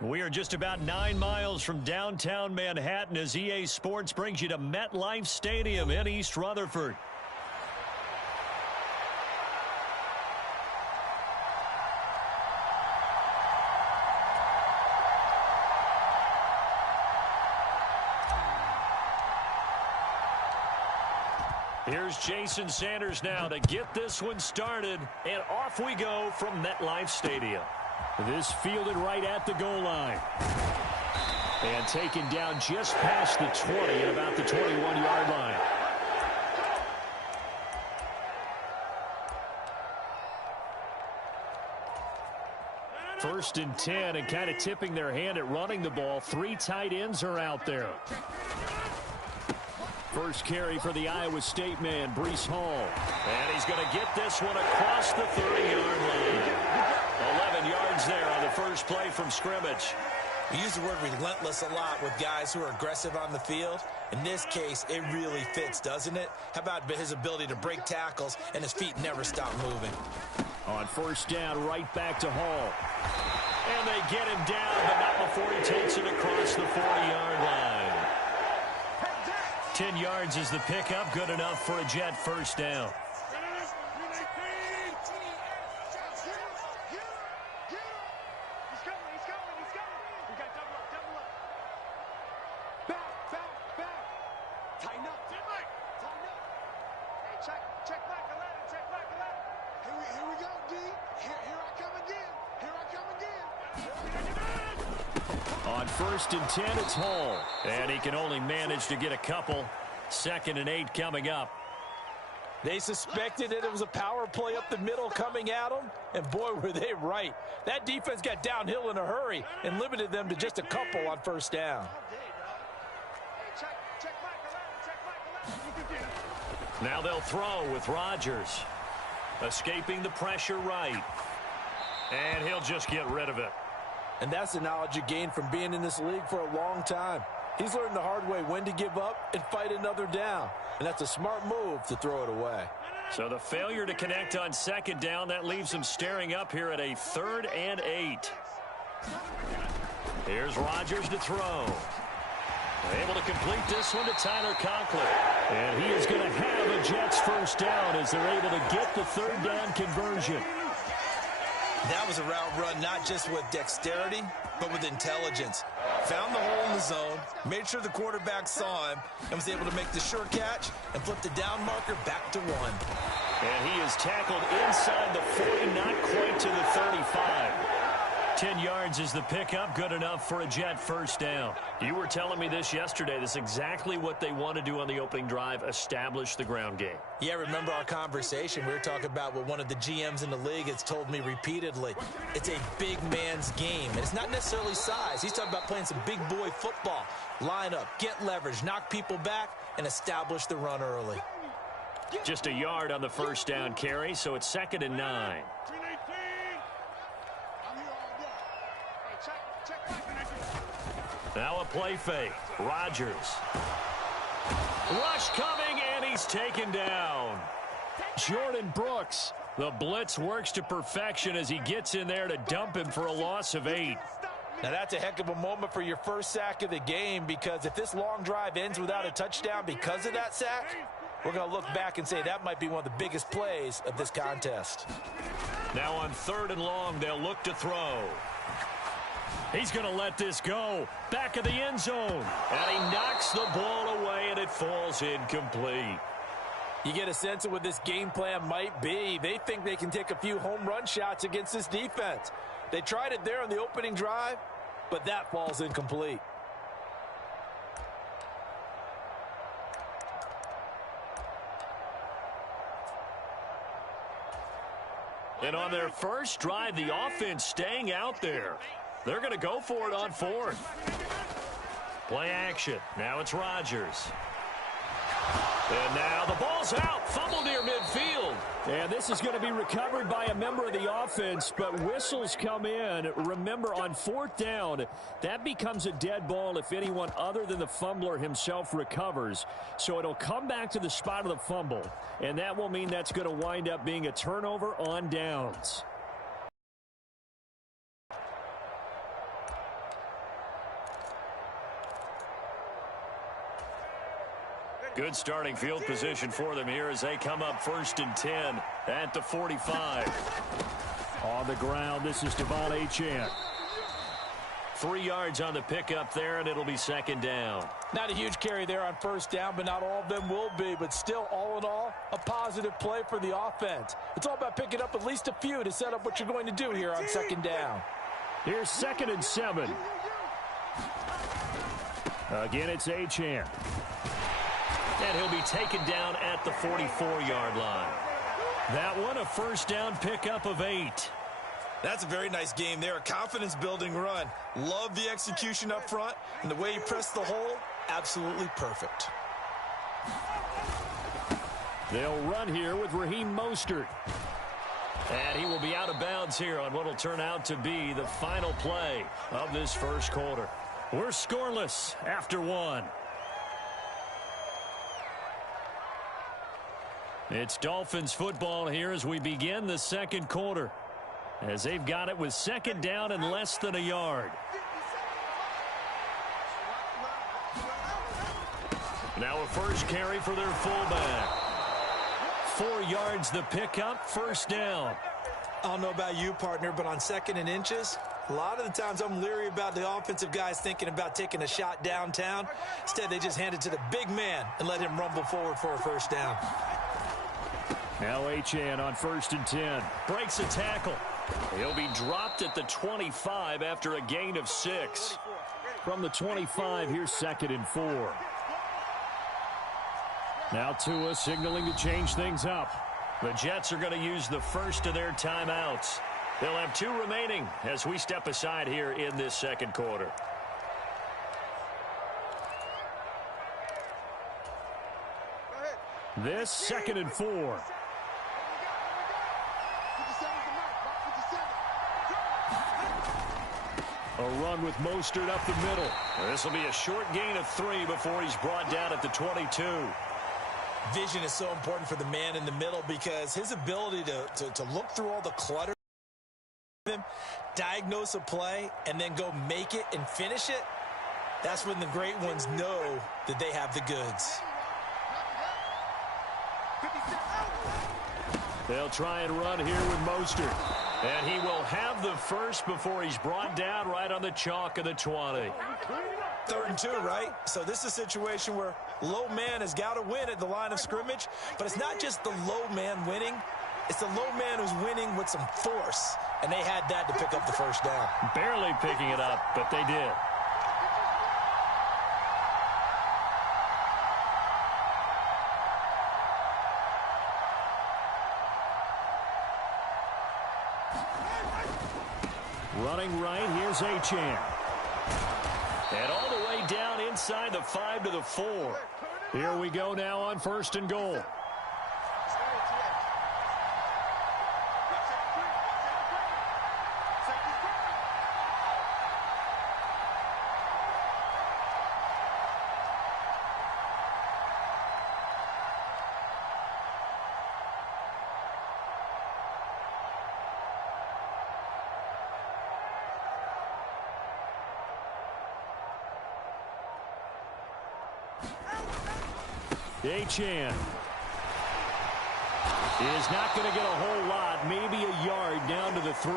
We are just about 9 miles from downtown Manhattan as EA Sports brings you to MetLife Stadium in East Rutherford. Here's Jason Sanders now to get this one started, and off we go from MetLife Stadium. This fielded right at the goal line. And taken down just past the 20 at about the 21-yard line. First and 10, and kind of tipping their hand at running the ball. 3 tight ends are out there. First carry for the Iowa State man, Breece Hall. And he's going to get this one across the 30-yard line. 11 yards there on the first play from scrimmage. We use the word relentless a lot with guys who are aggressive on the field. In this case, it really fits, doesn't it? How about his ability to break tackles and his feet never stop moving? On first down, right back to Hall. And they get him down, but not before he takes it across the 40-yard line. 10 yards is the pickup, good enough for a Jet first down. On first and 10, it's Hall. And he can only manage to get a couple. 2nd and 8 coming up. They suspected that it was a power play up the middle coming at them. And boy, were they right. That defense got downhill in a hurry and limited them to just a couple on first down. Now they'll throw with Rodgers. Escaping the pressure right. And he'll just get rid of it. And that's the knowledge you gain from being in this league for a long time. He's learned the hard way when to give up and fight another down. And that's a smart move to throw it away. So the failure to connect on 2nd down, that leaves him staring up here at a 3rd and 8. Here's Rodgers to throw. Able to complete this one to Tyler Conklin. And he is going to have a Jets first down as they're able to get the 3rd down conversion. That was a route run not just with dexterity, but with intelligence. Found the hole in the zone, made sure the quarterback saw him, and was able to make the sure catch and flip the down marker back to 1. And he is tackled inside the 40, not quite to the 35. 10 yards is the pickup, good enough for a Jet first down. You were telling me this yesterday. This is exactly what they want to do on the opening drive, establish the ground game. Yeah, remember our conversation. We were talking about what one of the GMs in the league has told me repeatedly. It's a big man's game, and it's not necessarily size. He's talking about playing some big boy football. Line up, get leverage, knock people back, and establish the run early. Just a yard on the first down carry, so it's 2nd and 9. Now a play fake. Rodgers. Rush coming, and he's taken down. Jordan Brooks. The blitz works to perfection as he gets in there to dump him for a loss of 8. Now that's a heck of a moment for your first sack of the game, because if this long drive ends without a touchdown because of that sack, we're going to look back and say that might be one of the biggest plays of this contest. Now on 3rd and long, they'll look to throw. He's going to let this go. Back of the end zone. And he knocks the ball away, and it falls incomplete. You get a sense of what this game plan might be. They think they can take a few home run shots against this defense. They tried it there on the opening drive, but that falls incomplete. And on their first drive, the offense staying out there. They're going to go for it on 4th. Play action. Now it's Rodgers. And now the ball's out. Fumble near midfield. And this is going to be recovered by a member of the offense, but whistles come in. Remember, on 4th down, that becomes a dead ball if anyone other than the fumbler himself recovers. So it'll come back to the spot of the fumble, and that will mean that's going to wind up being a turnover on downs. Good starting field position for them here as they come up 1st and 10 at the 45. On the ground, this is Devon Achane. 3 yards on the pickup there, and it'll be 2nd down. Not a huge carry there on 1st down, but not all of them will be. But still, all in all, a positive play for the offense. It's all about picking up at least a few to set up what you're going to do here on 2nd down. Here's 2nd and 7. Again, it's Achane. And he'll be taken down at the 44-yard line. That one, a 1st down pickup of 8. That's a very nice game there. A confidence-building run. Love the execution up front. And the way he pressed the hole, absolutely perfect. They'll run here with Raheem Mostert. And he will be out of bounds here on what will turn out to be the final play of this 1st quarter. We're scoreless after 1. It's Dolphins football here as we begin the 2nd quarter. As they've got it with 2nd down and less than a yard. Now a 1st carry for their fullback. 4 yards the pickup, 1st down. I don't know about you, partner, but on 2nd and inches, a lot of the times I'm leery about the offensive guys thinking about taking a shot downtown. Instead, they just hand it to the big man and let him rumble forward for a 1st down. Now Achane on 1st and 10. Breaks a tackle. He'll be dropped at the 25 after a gain of 6. From the 25, here's 2nd and 4. Now Tua signaling to change things up. The Jets are going to use the first of their timeouts. They'll have 2 remaining as we step aside here in this 2nd quarter. This 2nd and 4. A run with Mostert up the middle. This will be a short gain of 3 before he's brought down at the 22. Vision is so important for the man in the middle because his ability to look through all the clutter, diagnose a play, and then go make it and finish it, that's when the great ones know that they have the goods. They'll try and run here with Mostert. And he will have the first before he's brought down right on the chalk of the 20. 3rd and 2, right? So this is a situation where low man has got to win at the line of scrimmage, but it's not just the low man winning. It's the low man who's winning with some force, and they had that to pick up the 1st down. Barely picking it up, but they did. Running right, here's Achane. And all the way down inside the 5 to the 4. Here we go now on 1st and goal. Achane is not going to get a whole lot, maybe a yard down to the 3.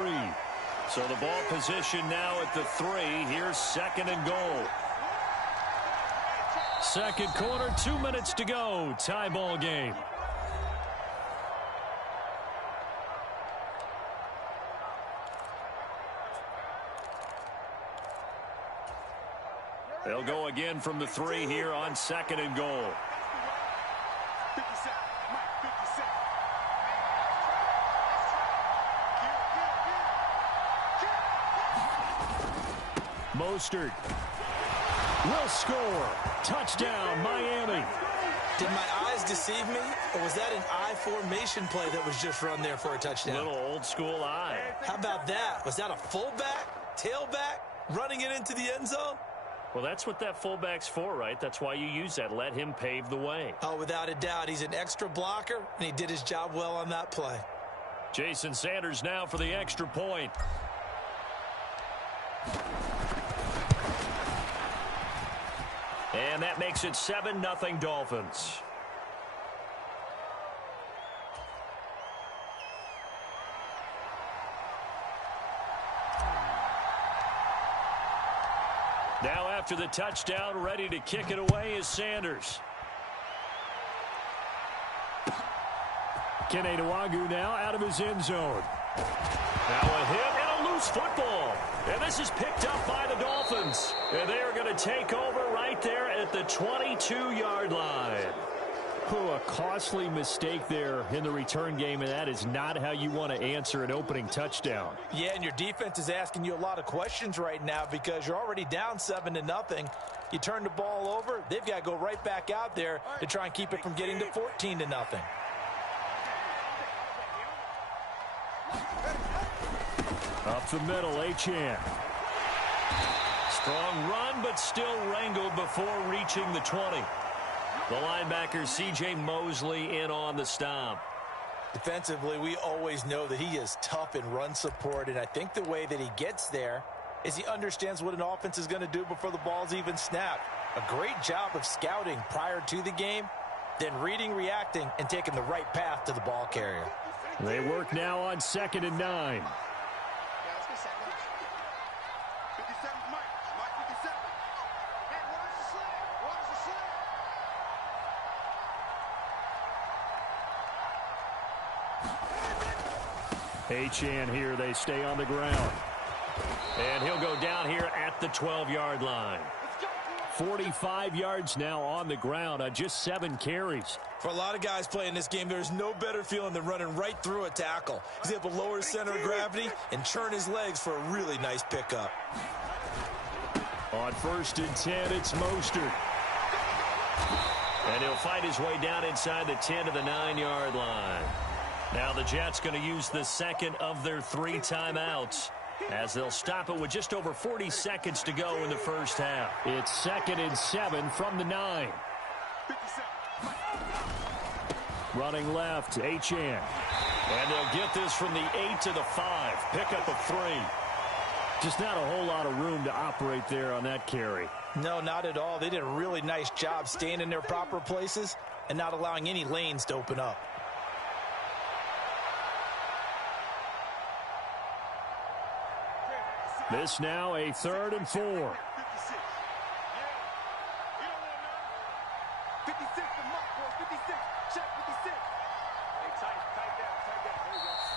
So the ball position now at the 3. Here's 2nd and goal. 2nd quarter, 2 minutes to go. Tie ball game. They'll go again from the 3 here on 2nd and goal. Mostert will score. Touchdown, Miami. Did my eyes deceive me, or was that an I formation play that was just run there for a touchdown? Little old school eye. How about that? Was that a fullback, tailback, running it into the end zone? Well, that's what that fullback's for, right? That's why you use that. Let him pave the way. Oh, without a doubt. He's an extra blocker, and he did his job well on that play. Jason Sanders now for the extra point. And that makes it 7-0 Dolphins. Now after the touchdown, ready to kick it away is Sanders. Kene Nwangwu now out of his end zone. Now a hit and a loose football. And this is picked up by the Dolphins. And they are going to take over right there at the 22-yard line. A costly mistake there in the return game, and that is not how you want to answer an opening touchdown. Yeah, and your defense is asking you a lot of questions right now because you're already down 7-0. You turn the ball over, they've got to go right back out there to try and keep it from getting to 14-0. Up the middle, Achane. Strong run, but still wrangled before reaching the 20. The linebacker, C.J. Mosley, in on the stop. Defensively, we always know that he is tough in run support, and I think the way that he gets there is he understands what an offense is going to do before the ball's even snapped. A great job of scouting prior to the game, then reading, reacting, and taking the right path to the ball carrier. They work now on 2nd and 9. Achane here, they stay on the ground. And he'll go down here at the 12-yard line. 45 yards now on the ground on just 7 carries. For a lot of guys playing this game, there's no better feeling than running right through a tackle. He's able to lower his center of gravity and churn his legs for a really nice pickup. On 1st and 10, it's Mostert. And he'll fight his way down inside the 10 to the 9-yard line. Now the Jets going to use the second of their 3 timeouts as they'll stop it with just over 40 seconds to go in the first half. It's 2nd and 7 from the 9. Running left, Achane. And they'll get this from the 8 to the 5. Pickup of 3. Just not a whole lot of room to operate there on that carry. No, not at all. They did a really nice job staying in their proper places and not allowing any lanes to open up. This now a 3rd and 4.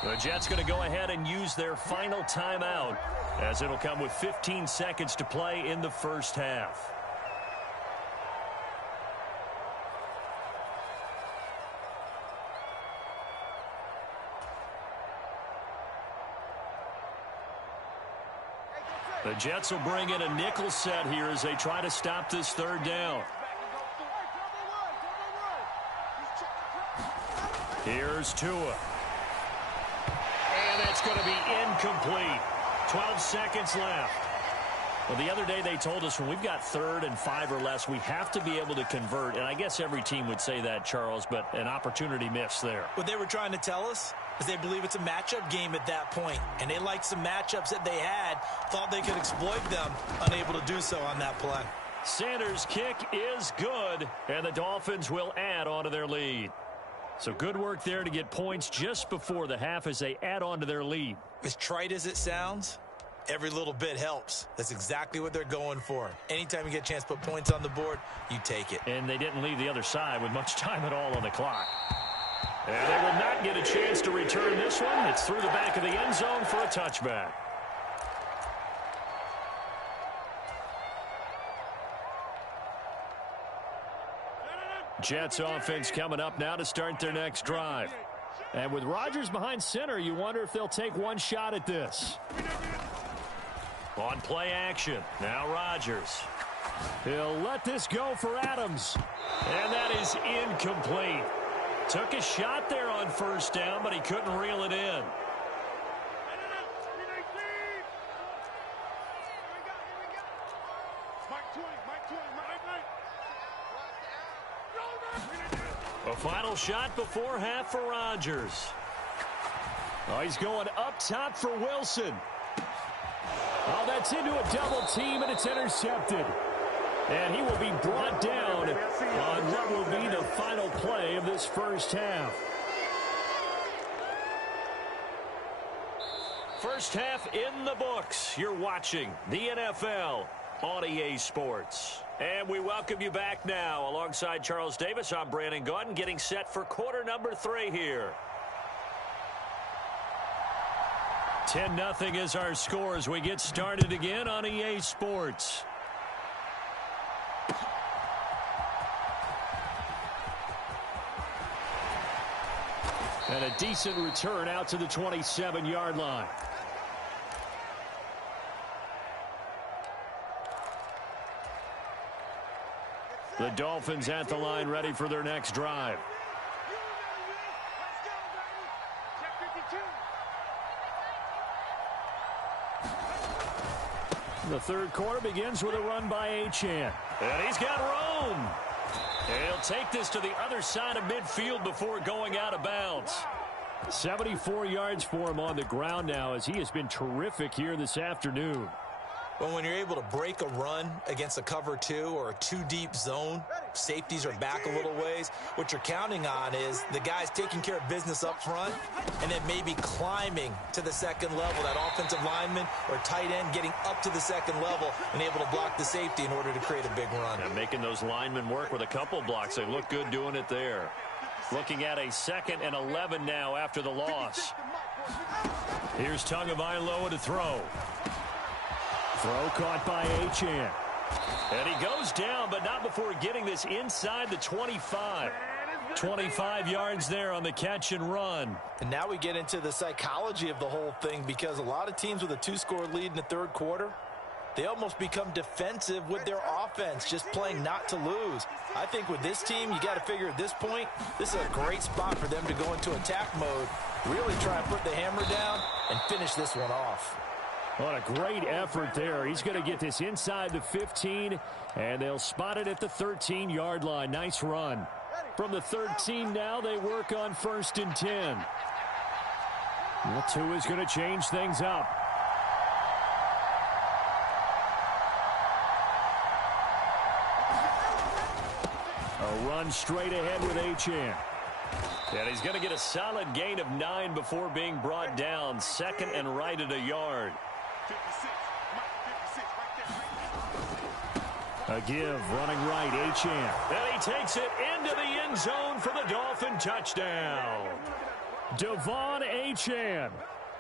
The Jets going to go ahead and use their final timeout as it'll come with 15 seconds to play in the first half. The Jets will bring in a nickel set here as they try to stop this 3rd down. Here's Tua. And it's going to be incomplete. 12 seconds left. Well, the other day they told us when we've got 3rd and 5 or less, we have to be able to convert. And I guess every team would say that, Charles, but an opportunity missed there. What they were trying to tell us is they believe it's a matchup game at that point, and they liked some matchups that they had, thought they could exploit them, unable to do so on that play. Sanders' kick is good, and the Dolphins will add on to their lead. So good work there to get points just before the half as they add on to their lead. As trite as it sounds, every little bit helps. That's exactly what they're going for. Anytime you get a chance to put points on the board, you take it. And they didn't leave the other side with much time at all on the clock. And they will not get a chance to return this one. It's through the back of the end zone for a touchback. Jets offense coming up now to start their next drive. And with Rodgers behind center, you wonder if they'll take one shot at this. On play action, now Rodgers. He'll let this go for Adams. And that is incomplete. Took a shot there on 1st down, but he couldn't reel it in. A final shot before half for Rodgers. Oh, he's going up top for Wilson. Oh, that's into a double team, and it's intercepted. And he will be brought down on what will be the final play of this first half. First half in the books. You're watching the NFL on EA Sports. And we welcome you back now. Alongside Charles Davis, I'm Brandon Gaudin, getting set for quarter number 3 here. 10-0 is our score as we get started again on EA Sports. And a decent return out to the 27-yard line. The Dolphins at the line, ready for their next drive. The third quarter begins with a run by Achane. And he's got room. And he'll take this to the other side of midfield before going out of bounds. 74 yards for him on the ground now as he has been terrific here this afternoon. Well, when you're able to break a run against a cover 2 or a 2-deep zone, safeties are back a little ways. What you're counting on is the guys taking care of business up front and then maybe climbing to the second level. That offensive lineman or tight end getting up to the second level and able to block the safety in order to create a big run. And making those linemen work with a couple blocks. They look good doing it there. Looking at a 2nd and 11 now after the loss. Here's Tagovailoa to throw. Throw caught by Achane. And he goes down, but not before getting this inside the 25. 25 yards there on the catch and run. And now we get into the psychology of the whole thing, because a lot of teams with a 2-score lead in the third quarter, they almost become defensive with their offense, just playing not to lose. I think with this team, you got to figure at this point, this is a great spot for them to go into attack mode, really try and put the hammer down and finish this one off. What a great effort there. He's going to get this inside the 15, and they'll spot it at the 13-yard line. Nice run. From the 13 now, they work on 1st and 10. Well, Tua is going to change things up. A run straight ahead with Achane. And he's going to get a solid gain of 9 before being brought down. 2nd and right at a yard. A give, running right, Achane. And he takes it into the end zone for the Dolphin touchdown. Devon Achane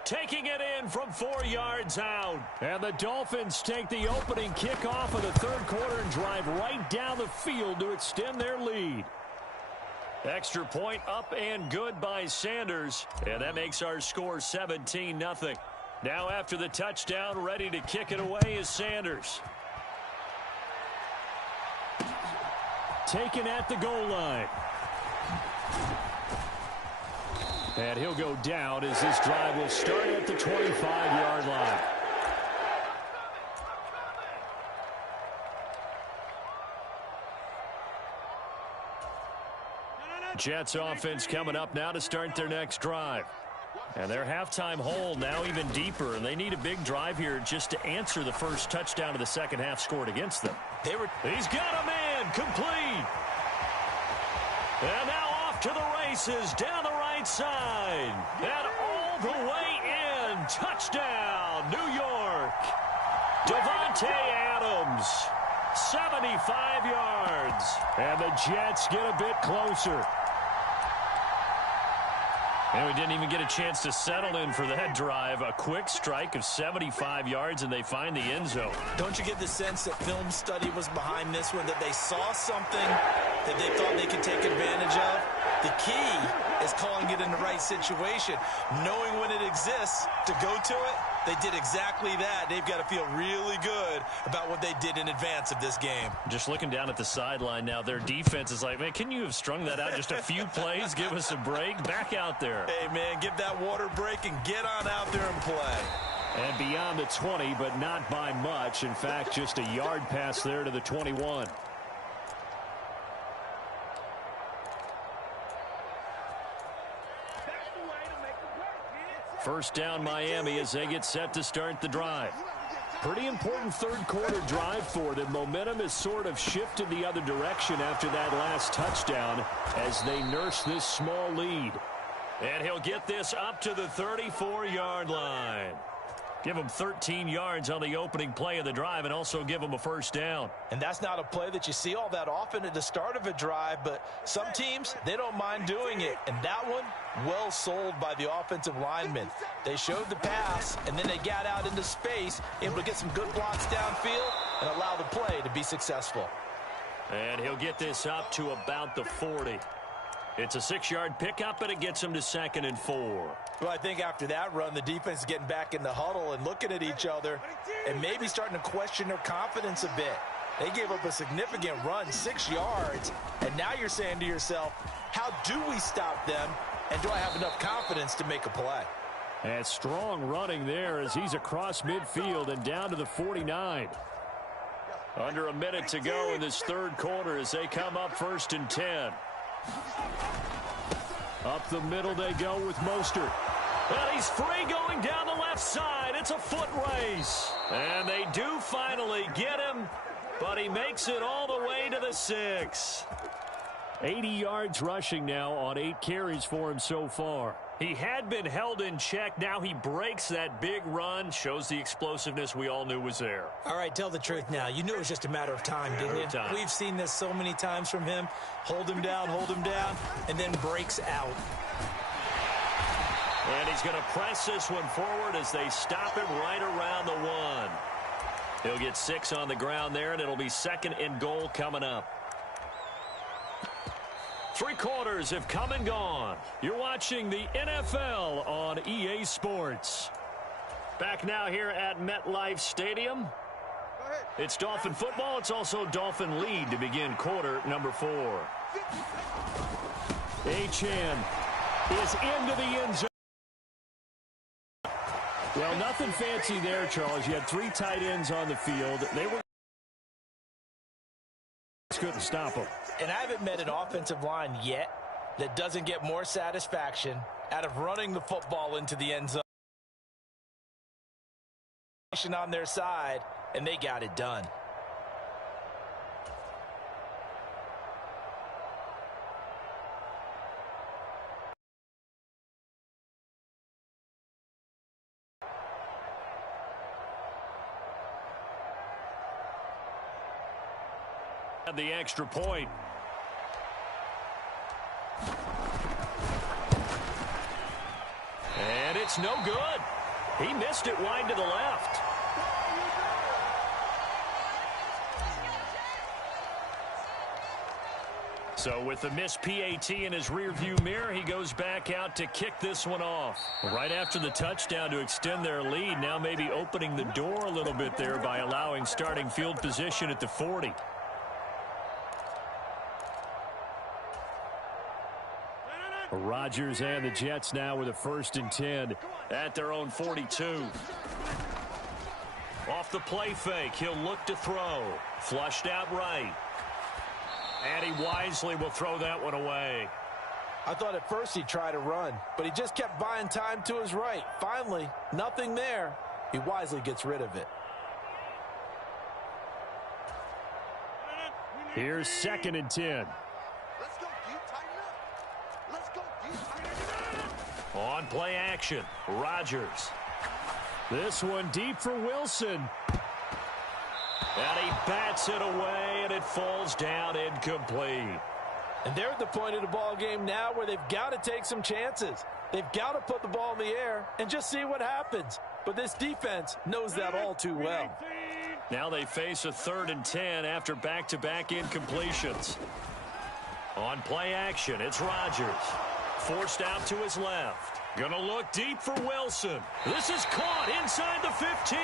taking it in from 4 yards out. And the Dolphins take the opening kickoff of the third quarter and drive right down the field to extend their lead. Extra point up and good by Sanders. And that makes our score 17-0. Now after the touchdown, ready to kick it away is Sanders. Taken at the goal line. And he'll go down as this drive will start at the 25-yard line. Jets offense coming up now to start their next drive. And their halftime hole now even deeper, and they need a big drive here just to answer the first touchdown of the second half scored against them. He's got a man complete. And now off to the races down the right side. And all the way in. Touchdown, New York. Davante Adams, 75 yards. And the Jets get a bit closer. And we didn't even get a chance to settle in for that drive. A quick strike of 75 yards, and they find the end zone. Don't you get the sense that film study was behind this one, that they saw something that they thought they could take advantage of? The key is calling it in the right situation, knowing when it exists to go to it. They did exactly that. They've got to feel really good about what they did in advance of this game. Just looking down at the sideline now, their defense is like, man, can you have strung that out just a few plays? Give us a break. Back out there. Hey, man, give that water break and get on out there and play. And beyond the 20, but not by much. In fact, just a yard pass there to the 21. First down Miami as they get set to start the drive. Pretty important third-quarter drive for them. Momentum has sort of shifted the other direction after that last touchdown as they nurse this small lead. And he'll get this up to the 34-yard line. Give him 13 yards on the opening play of the drive and also give him a first down. And that's not a play that you see all that often at the start of a drive, but some teams, they don't mind doing it. And that one, well sold by the offensive linemen. They showed the pass, and then they got out into space, able to get some good blocks downfield and allow the play to be successful. And he'll get this up to about the 40. It's a 6-yard pickup, and it gets him to 2nd and 4. Well, I think after that run, the defense is getting back in the huddle and looking at each other and maybe starting to question their confidence a bit. They gave up a significant run, 6 yards, and now you're saying to yourself, how do we stop them, and do I have enough confidence to make a play? And strong running there as he's across midfield and down to the 49. Under a minute to go in this third quarter as they come up 1st and 10. Up the middle they go with Mostert. And he's free going down the left side. It's a foot race. And they do finally get him, but he makes it all the way to the 6. 80 yards rushing now on 8 carries for him so far. He had been held in check. Now he breaks that big run. Shows the explosiveness we all knew was there. All right, tell the truth now. You knew it was just a matter of time, didn't you? We've seen this so many times from him. Hold him down, and then breaks out. And he's going to press this one forward as they stop him right around the 1. He'll get 6 on the ground there, and it'll be 2nd and goal coming up. 3 quarters have come and gone. You're watching the NFL on EA Sports. Back now here at MetLife Stadium. It's Dolphin football. It's also Dolphin lead to begin quarter number 4. Achane is into the end zone. Well, nothing fancy there, Charles. You had 3 tight ends on the field. They were couldn't stop them. And I haven't met an offensive line yet that doesn't get more satisfaction out of running the football into the end zone on their side, and they got it done. The extra point. And it's no good. He missed it wide to the left. So with the missed PAT in his rearview mirror, he goes back out to kick this one off. Right after the touchdown to extend their lead, now maybe opening the door a little bit there by allowing starting field position at the 40. Rodgers and the Jets now with a 1st and 10 at their own 42. Off the play fake, he'll look to throw. Flushed out right. And he wisely will throw that one away. I thought at first he'd try to run, but he just kept buying time to his right. Finally, nothing there. He wisely gets rid of it. Here's 2nd and 10. On play action, Rodgers. This one deep for Wilson. And he bats it away, and it falls down incomplete. And they're at the point of the ball game now where they've got to take some chances. They've got to put the ball in the air and just see what happens. But this defense knows that all too well. Now they face a 3rd and 10 after back-to-back incompletions. On play action, it's Rodgers. Forced out to his left. Gonna look deep for Wilson. This is caught inside the 15.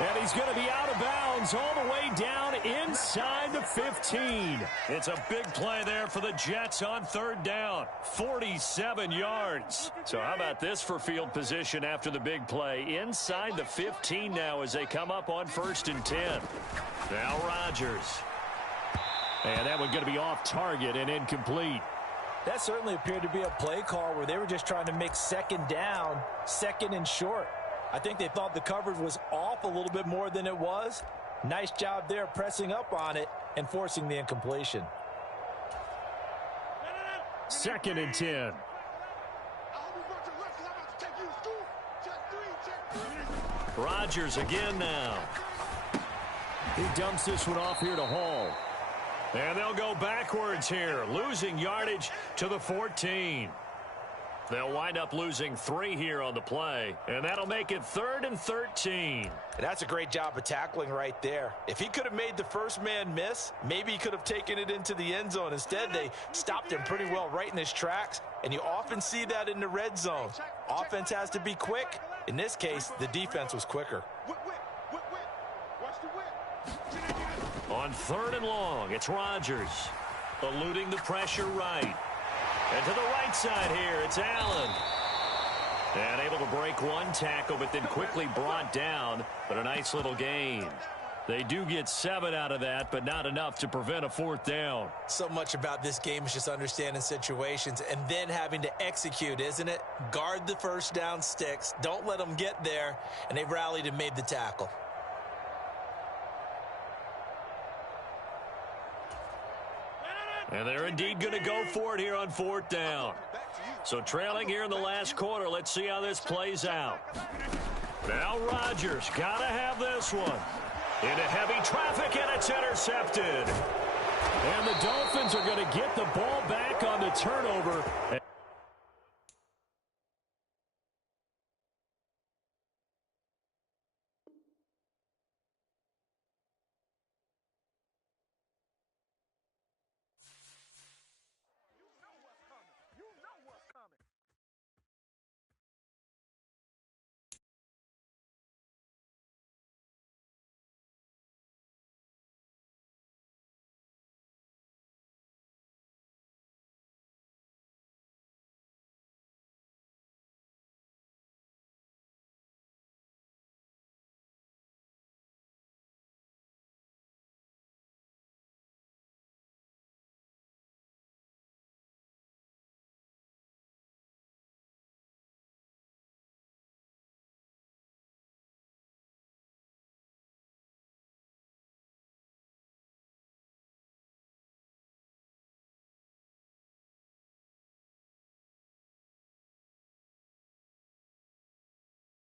And he's going to be out of bounds all the way down inside the 15. It's a big play there for the Jets on 3rd down. 47 yards. So how about this for field position after the big play? Inside the 15 now as they come up on 1st and 10. Now Rodgers. And that one going to be off target and incomplete. That certainly appeared to be a play call where they were just trying to make 2nd down, 2nd and short. I think they thought the coverage was off a little bit more than it was. Nice job there pressing up on it and forcing the incompletion. 2nd and 10. Rodgers again now. He dumps this one off here to Hall. And they'll go backwards here, losing yardage to the 14. They'll wind up losing 3 here on the play, and that'll make it 3rd and 13. And that's a great job of tackling right there. If he could have made the first man miss, maybe he could have taken it into the end zone. Instead, they stopped him pretty well right in his tracks, and you often see that in the red zone. Offense has to be quick. In this case, the defense was quicker. On 3rd and long, it's Rodgers, eluding the pressure right. And to the right side here, it's Allen. And able to break one tackle, but then quickly brought down. But a nice little gain. They do get 7 out of that, but not enough to prevent a 4th down. So much about this game is just understanding situations and then having to execute, isn't it? Guard the first down sticks. Don't let them get there. And they rallied and made the tackle. And they're indeed going to go for it here on 4th down. So trailing here in the last quarter. Let's see how this plays out. Now Rodgers got to have this one. Into heavy traffic, and it's intercepted. And the Dolphins are going to get the ball back on the turnover.